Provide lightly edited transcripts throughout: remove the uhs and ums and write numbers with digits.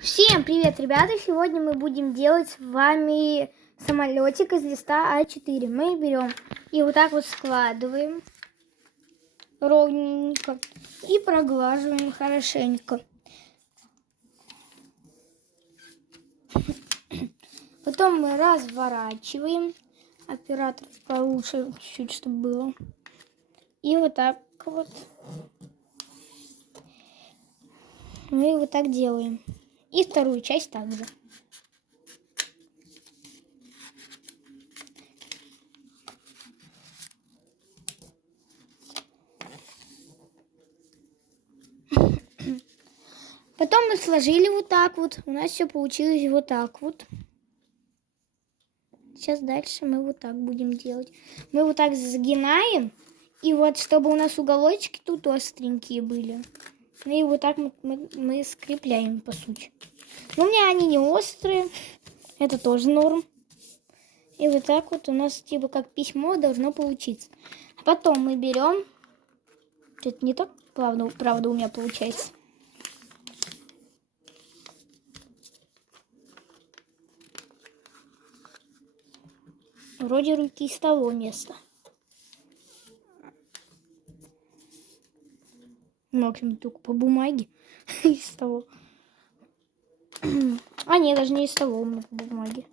Всем привет, ребята! Сегодня мы будем делать с вами самолетик из листа А4. Мы берем и вот так вот складываем ровненько и проглаживаем хорошенько. Потом мы разворачиваем. Оператор получше чуть-чуть, чтобы было. И вот так вот. Мы вот так делаем. И вторую часть также. Потом мы сложили вот так вот. У нас все получилось вот так вот. Сейчас дальше мы вот так будем делать. Мы вот так загинаем. И вот, чтобы у нас уголочки тут остренькие были. Ну и вот так мы скрепляем, по сути. Но у меня они не острые. Это тоже норм. И вот так вот у нас типа как письмо должно получиться. А потом мы берем... Это не так плавно, правда, у меня получается. Вроде руки из того места. Ну, в общем, только по бумаге из того. А нет, даже не из того у меня по бумаге.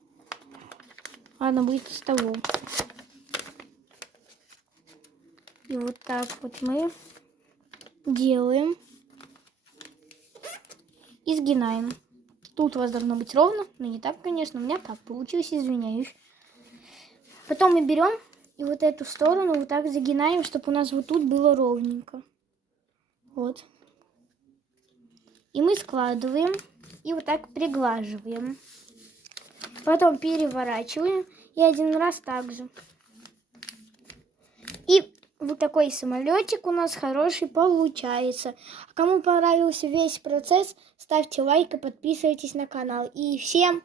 Ладно, будет из того. И вот так вот мы делаем. И сгинаем. Тут у вас должно быть ровно, но не так, конечно. У меня так получилось, извиняюсь. Потом мы берем и вот эту сторону вот так загинаем, чтобы у нас вот тут было ровненько. Вот. И мы складываем и вот так приглаживаем. Потом переворачиваем и один раз так же. И вот такой самолетик у нас хороший получается. А кому понравился весь процесс, ставьте лайк и подписывайтесь на канал. И всем